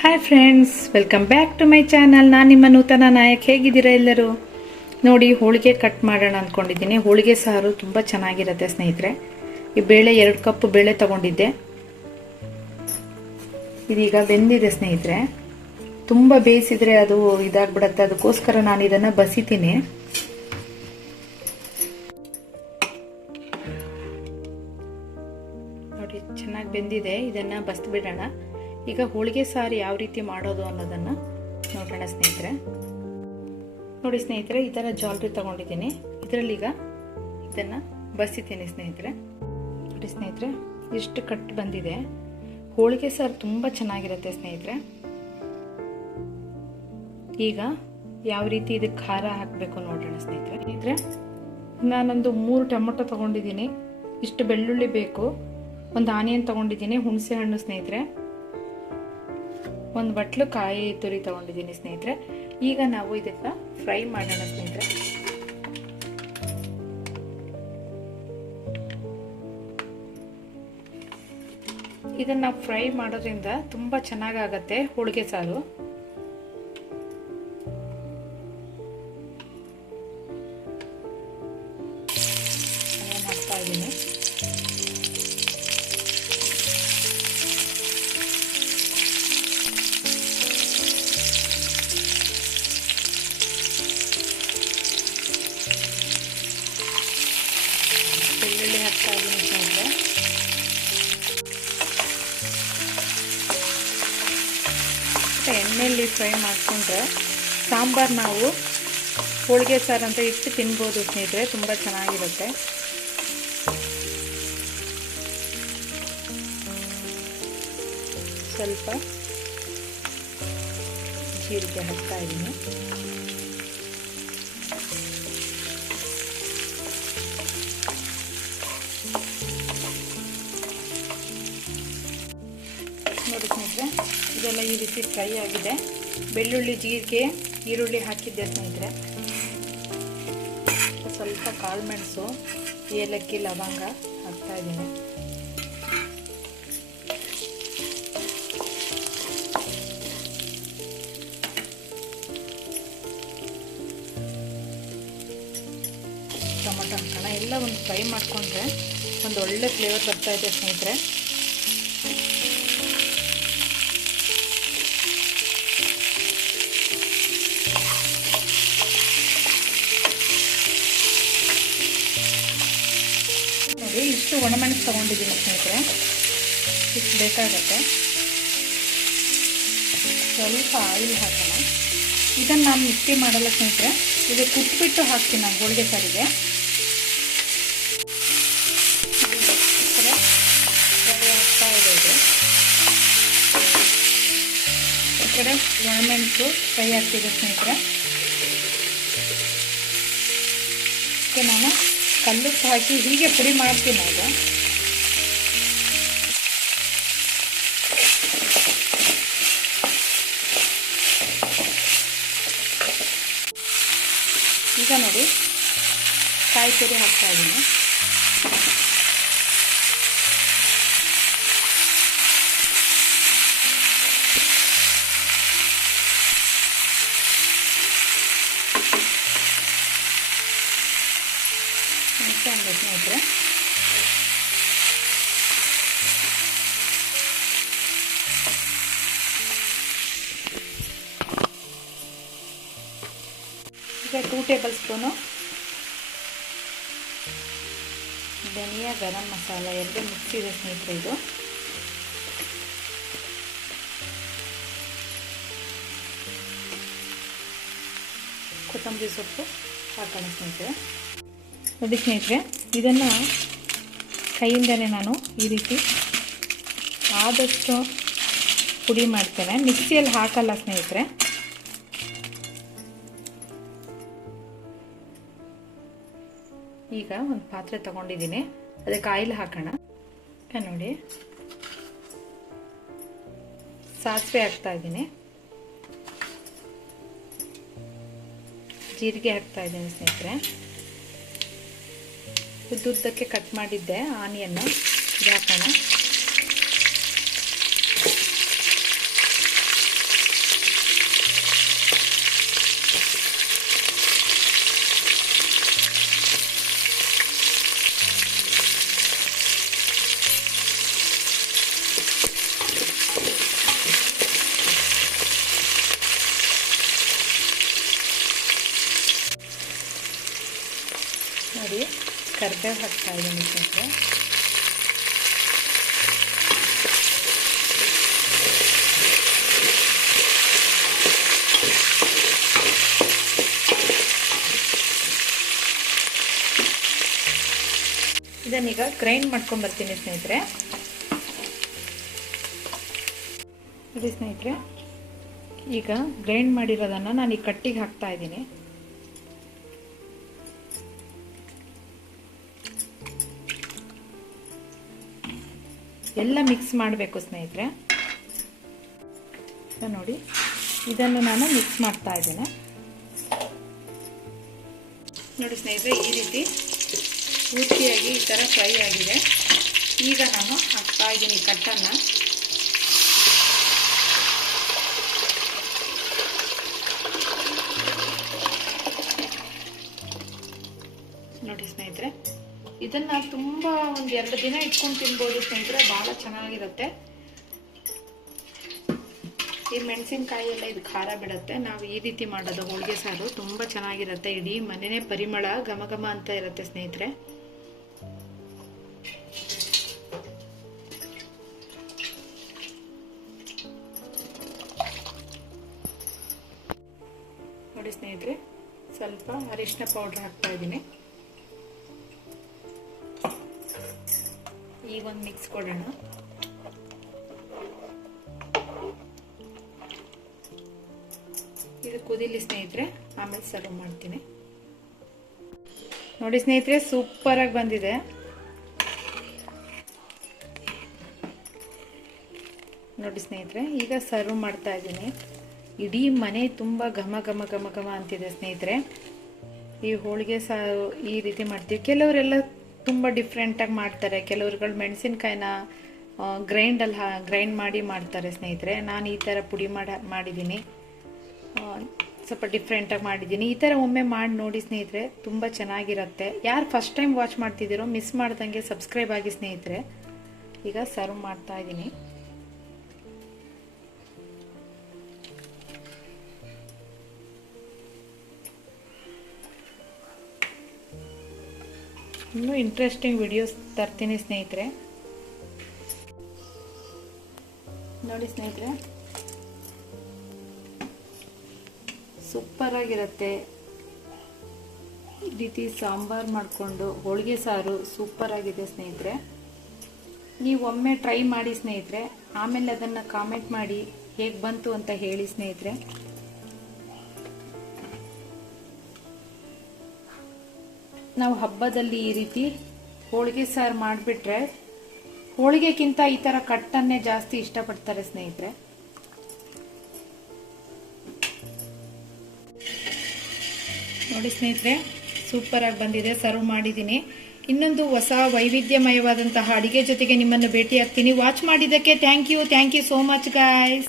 Hi friends, welcome back to my channel. ನಾನು ನಿಮ್ಮ ನೂತನ ನಾಯಕ್. ಹೇಗಿದ್ದೀರಾ ಎಲ್ಲರೂ? ನೋಡಿ, ಹೋಳಿಗೆ ಕಟ್ ಮಾಡೋಣ ಅಂದ್ಕೊಂಡಿದ್ದೀನಿ. ಹೋಳಿಗೆ ಸಾರು ತುಂಬ ಚೆನ್ನಾಗಿರುತ್ತೆ ಸ್ನೇಹಿತರೆ. ಈ ಬೇಳೆ 2 ಕಪ್ ಬೇಳೆ ತಗೊಂಡಿದ್ದೆ. ಇದೀಗ ಬೆಂದಿದೆ ಸ್ನೇಹಿತರೆ. ತುಂಬ ಬೇಯಿಸಿದ್ರೆ ಅದು ಇದಾಗ್ಬಿಡತ್ತೆ. ಅದಕ್ಕೋಸ್ಕರ ನಾನು ಇದನ್ನು ಬಸಿತೀನಿ. ನೋಡಿ, ಚೆನ್ನಾಗಿ ಬೆಂದಿದೆ. ಇದನ್ನು ಬಸ್ಬಿಡೋಣ. ಈಗ ಹೋಳಿಗೆ ಸಾರು ಯಾವ ರೀತಿ ಮಾಡೋದು ಅನ್ನೋದನ್ನು ನೋಡೋಣ ಸ್ನೇಹಿತರೆ. ನೋಡಿ ಸ್ನೇಹಿತರೆ, ಈ ಥರ ಜಾಲರಿ ತಗೊಂಡಿದ್ದೀನಿ. ಇದರಲ್ಲೀಗ ಇದನ್ನು ಬಸಿತೀನಿ ಸ್ನೇಹಿತರೆ. ನೋಡಿ ಸ್ನೇಹಿತರೆ, ಎಷ್ಟು ಕಟ್ ಬಂದಿದೆ. ಹೋಳಿಗೆ ಸಾರು ತುಂಬ ಚೆನ್ನಾಗಿರುತ್ತೆ ಸ್ನೇಹಿತರೆ. ಈಗ ಯಾವ ರೀತಿ ಇದಕ್ಕೆ ಖಾರ ಹಾಕಬೇಕು ನೋಡೋಣ ಸ್ನೇಹಿತರೆ. ನಾನೊಂದು 3 ಟೊಮೊಟೊ ತಗೊಂಡಿದ್ದೀನಿ. ಇಷ್ಟು ಬೆಳ್ಳುಳ್ಳಿ ಬೇಕು. ಒಂದು ಆನಿಯನ್ ತಗೊಂಡಿದ್ದೀನಿ. ಹುಣಸೆ ಹಣ್ಣು ಸ್ನೇಹಿತರೆ. ಒಂದು ಬಟ್ಲು ಕಾಯಿ ತುರಿ ತಗೊಂಡಿದ್ದೀನಿ ಸ್ನೇಹಿತರೆ. ಈಗ ನಾವು ಇದನ್ನ ಫ್ರೈ ಮಾಡೋಣ ಸ್ನೇಹಿತರೆ. ಇದನ್ನ ಫ್ರೈ ಮಾಡೋದ್ರಿಂದ ತುಂಬಾ ಚೆನ್ನಾಗಾಗತ್ತೆ ಹೋಳಿಗೆ ಸಾರು. ಹಾಕ್ತಾ ಇದ್ದೀನಿ. ಬೆಳ್ಳುಳ್ಳಿ ಹಾಕ್ತಾ ಇದ್ದೀನಿ ಸ್ನೇಹಿತರೆ. ಎಣ್ಣೆಯಲ್ಲಿ ಫ್ರೈ ಮಾಡಿಕೊಂಡ್ರೆ ಸಾಂಬಾರು ನಾವು ಹೋಳಿಗೆ ಸಾರು ಅಂತ ಇಟ್ಟು ತಿನ್ಬೋದು ಸ್ನೇಹಿತರೆ. ತುಂಬ ಚೆನ್ನಾಗಿರುತ್ತೆ. ಸ್ವಲ್ಪ ಜೀರಿಗೆ ಹಾಕ್ತಾ ಇದ್ದೀನಿ. ನೋಡಿ ಸ್ನೇಹಿತರೆ, ಇದೆಲ್ಲ ಈ ರೀತಿ ಫ್ರೈ ಆಗಿದೆ. ಬೆಳ್ಳುಳ್ಳಿ, ಜೀರಿಗೆ, ಈರುಳ್ಳಿ ಹಾಕಿದ್ದೆ ಸ್ನೇಹಿತರೆ. ಸ್ವಲ್ಪ ಕಾಳು ಮೆಣಸು, ಏಲಕ್ಕಿ, ಲವಂಗ ಹಾಕ್ತಾ ಇದ್ದೀನಿ. ಟೊಮೊಟೊ ಹಾಕೋಣ. ಎಲ್ಲ ಒಂದು ಫ್ರೈ ಮಾಡಿಕೊಂಡ್ರೆ ಒಂದು ಒಳ್ಳೆ ಫ್ಲೇವರ್ ಬರ್ತಾ ಇದೆ ಸ್ನೇಹಿತರೆ. ನೋಡಿ, ಇಷ್ಟು ಒಣಮೆಣಸು ತಗೊಂಡಿದ್ದೀನಿ ಸ್ನೇಹಿತರೆ. ಇಷ್ಟು ಬೇಕಾಗತ್ತೆ. ಸ್ವಲ್ಪ ಆಯಿಲ್ ಹಾಕೋಣ. ಇದನ್ನು ನಾನು ಮಿಕ್ಸಿ ಮಾಡಲ್ಲ ಸ್ನೇಹಿತರೆ. ಇದು ಕುಟ್ಬಿಟ್ಟು ಹಾಕ್ತೀನಿ ನಾನು ಹೋಳಿಗೆ ಸಾರಿಗೆ. ಹಾಕ್ತಾ ಇದೆ ಇದು. ಈ ಕಡೆ ಒಣಮೆಣಸು ಫ್ರೈ ಆಗ್ತಿದೆ ಸ್ನೇಹಿತರೆ. ನಾನು ಕಲ್ಲುಪ್ಪು ಹಾಕಿ ಹೀಗೆ ಪುಡಿ ಮಾಡ್ತೀನಿ. ಅದು ಈಗ ನೋಡಿ, ಕಾಯಿ ತುರಿ ಹಾಕ್ತಾ ಇದ್ದೀನಿ. ಸ್ನೇಹಿತರೆ, ಈಗ 2 ಟೇಬಲ್ ಸ್ಪೂನು ಧನಿಯಾ, ಗರಂ ಮಸಾಲ ಎರಡು ಮಿಕ್ಸ್ ಇದೆ ಸ್ನೇಹಿತರೆ. ಇದು ಕೊತ್ತಂಬರಿ ಸೊಪ್ಪು ಹಾಕೋಣ ಸ್ನೇಹಿತರೆ. ನೋಡಿ ಸ್ನೇಹಿತರೆ, ಇದನ್ನು ಕೈಯಿಂದಲೇ ನಾನು ಈ ರೀತಿ ಆದಷ್ಟು ಪುಡಿ ಮಾಡ್ತೇನೆ. ಮಿಕ್ಸಿಯಲ್ಲಿ ಹಾಕಲ್ಲ ಸ್ನೇಹಿತರೆ. ಈಗ ಒಂದು ಪಾತ್ರೆ ತಗೊಂಡಿದ್ದೀನಿ. ಅದಕ್ಕೆ ಆಯಿಲ್ ಹಾಕೋಣ. ನೋಡಿ, ಸಾಸಿವೆ ಹಾಕ್ತಾ ಇದ್ದೀನಿ. ಜೀರಿಗೆ ಹಾಕ್ತಾ ಇದ್ದೀನಿ ಸ್ನೇಹಿತರೆ. ಉದ್ದುದ್ದಕ್ಕೆ ಕಟ್ ಮಾಡಿದ್ದೆ ಆನಿಯನ್ ಇದು ಹಾಕೋಣ. ಮೊಟ್ಟೆ ಹಾಕ್ತಾ ಇದ್ದೀನಿ ಸ್ನೇಹಿತರೆ. ಇದನ್ನೀಗ ಗ್ರೈಂಡ್ ಮಾಡ್ಕೊಂಡು ಬರ್ತೀನಿ ಸ್ನೇಹಿತರೆ. ನೋಡಿ ಸ್ನೇಹಿತರೆ, ಈಗ ಗ್ರೈಂಡ್ ಮಾಡಿರೋದನ್ನು ನಾನು ಈ ಕಟ್ಟಿಗೆ ಹಾಕ್ತಾ ಇದ್ದೀನಿ. ಎಲ್ಲ ಮಿಕ್ಸ್ ಮಾಡಬೇಕು ಸ್ನೇಹಿತರೆ. ನೋಡಿ, ಇದನ್ನು ನಾನು ಮಿಕ್ಸ್ ಮಾಡ್ತಾ ಇದ್ದೇನೆ. ನೋಡಿ ಸ್ನೇಹಿತರೆ, ಈ ರೀತಿ ಪೂರ್ತಿಯಾಗಿ ಈ ಥರ ಫ್ರೈ ಆಗಿದೆ. ಈಗ ನಾನು ಹಾಕ್ತಾ ಇದ್ದೀನಿ ಕಟ್ಟನ್ನು. ನೋಡಿ ಸ್ನೇಹಿತರೆ, ಇದನ್ನು ತುಂಬ ಒಂದು 2 ದಿನ ಇಟ್ಕೊಂಡು ತಿನ್ಬೋದು ಸ್ನೇಹಿತರೆ, ಭಾಳ ಚೆನ್ನಾಗಿರುತ್ತೆ. ಈ ಮೆಣಸಿನಕಾಯಿ ಎಲ್ಲ ಇದು ಖಾರ ಬಿಡುತ್ತೆ. ನಾವು ಈ ರೀತಿ ಮಾಡೋದು ಹೋಳಿಗೆ ಸಾರು ತುಂಬ ಚೆನ್ನಾಗಿರುತ್ತೆ. ಇಡೀ ಮನೆಯೇ ಪರಿಮಳ ಘಮ ಘಮ ಅಂತ ಇರುತ್ತೆ ಸ್ನೇಹಿತರೆ. ನೋಡಿ ಸ್ನೇಹಿತರೆ, ಸ್ವಲ್ಪ ಅರಿಶಿನ ಪೌಡರ್ ಹಾಕ್ತಾ ಇದ್ದೀನಿ. ಈಗ ಒಂದು ಮಿಕ್ಸ್ ಕೊಡೋಣ. ಇದು ಕುದಿಲಿ ಸ್ನೇಹಿತರೆ, ಆಮೇಲೆ ಸರ್ವ್ ಮಾಡ್ತೀನಿ. ನೋಡಿ ಸ್ನೇಹಿತರೆ, ಸೂಪರ್ ಆಗಿ ಬಂದಿದೆ. ನೋಡಿ ಸ್ನೇಹಿತರೆ, ಈಗ ಸರ್ವ್ ಮಾಡ್ತಾ ಇದ್ದೀನಿ. ಇಡೀ ಮನೆ ತುಂಬ ಘಮ ಘಮ ಘಮ ಘಮ ಅಂತಿದೆ ಸ್ನೇಹಿತರೆ. ಈ ಹೋಳಿಗೆ ಸಾರು ಈ ರೀತಿ ಮಾಡ್ತೀವಿ. ಕೆಲವರೆಲ್ಲ ತುಂಬ ಡಿಫ್ರೆಂಟಾಗಿ ಮಾಡ್ತಾರೆ. ಕೆಲವ್ರುಗಳು ಮೆಣಸಿನ್ಕಾಯಿನ ಗ್ರೈಂಡ್ ಮಾಡಿ ಮಾಡ್ತಾರೆ ಸ್ನೇಹಿತರೆ. ನಾನು ಈ ಥರ ಪುಡಿ ಮಾಡಿದ್ದೀನಿ, ಸ್ವಲ್ಪ ಡಿಫ್ರೆಂಟಾಗಿ ಮಾಡಿದ್ದೀನಿ. ಈ ಥರ ಒಮ್ಮೆ ಮಾಡಿ ನೋಡಿ ಸ್ನೇಹಿತರೆ, ತುಂಬ ಚೆನ್ನಾಗಿರುತ್ತೆ. ಯಾರು ಫಸ್ಟ್ ಟೈಮ್ ವಾಚ್ ಮಾಡ್ತಿದ್ದೀರೋ ಮಿಸ್ ಮಾಡ್ದಂಗೆ ಸಬ್ಸ್ಕ್ರೈಬ್ ಆಗಿ ಸ್ನೇಹಿತರೆ. ಈಗ ಸರ್ವ್ ಮಾಡ್ತಾ ಇದ್ದೀನಿ. ಇನ್ನೂ ಇಂಟ್ರೆಸ್ಟಿಂಗ್ ವಿಡಿಯೋಸ್ ತರ್ತೀನಿ ಸ್ನೇಹಿತರೆ. ನೋಡಿ ಸ್ನೇಹಿತರೆ, ಸೂಪರ್ ಆಗಿರುತ್ತೆ. ಈ ರೀತಿ ಸಾಂಬಾರು ಮಾಡಿಕೊಂಡು ಹೋಳಿಗೆ ಸಾರು ಸೂಪರ್ ಆಗಿದೆ ಸ್ನೇಹಿತರೆ. ನೀವು ಒಮ್ಮೆ ಟ್ರೈ ಮಾಡಿ ಸ್ನೇಹಿತರೆ, ಆಮೇಲೆ ಅದನ್ನು ಕಾಮೆಂಟ್ ಮಾಡಿ ಹೇಗೆ ಬಂತು ಅಂತ ಹೇಳಿ ಸ್ನೇಹಿತರೆ. ನಾವು ಹಬ್ಬದಲ್ಲಿ ಈ ರೀತಿ ಹೋಳಿಗೆ ಸಾರು ಮಾಡಿಬಿಟ್ರೆ ಹೋಳಿಗೆಗಿಂತ ಈ ಥರ ಕಟ್ಟನ್ನೇ ಜಾಸ್ತಿ ಇಷ್ಟಪಡ್ತಾರೆ ಸ್ನೇಹಿತರೆ. ನೋಡಿ ಸ್ನೇಹಿತರೆ, ಸೂಪರ್ ಆಗಿ ಬಂದಿದೆ. ಸರ್ವ್ ಮಾಡಿದ್ದೀನಿ. ಇನ್ನೊಂದು ಹೊಸ ವೈವಿಧ್ಯಮಯವಾದಂತಹ ಅಡಿಗೆ ಜೊತೆಗೆ ನಿಮ್ಮನ್ನು ಭೇಟಿ ಆಗ್ತೀನಿ. ವಾಚ್ ಮಾಡಿದ್ದಕ್ಕೆ thank you so much guys.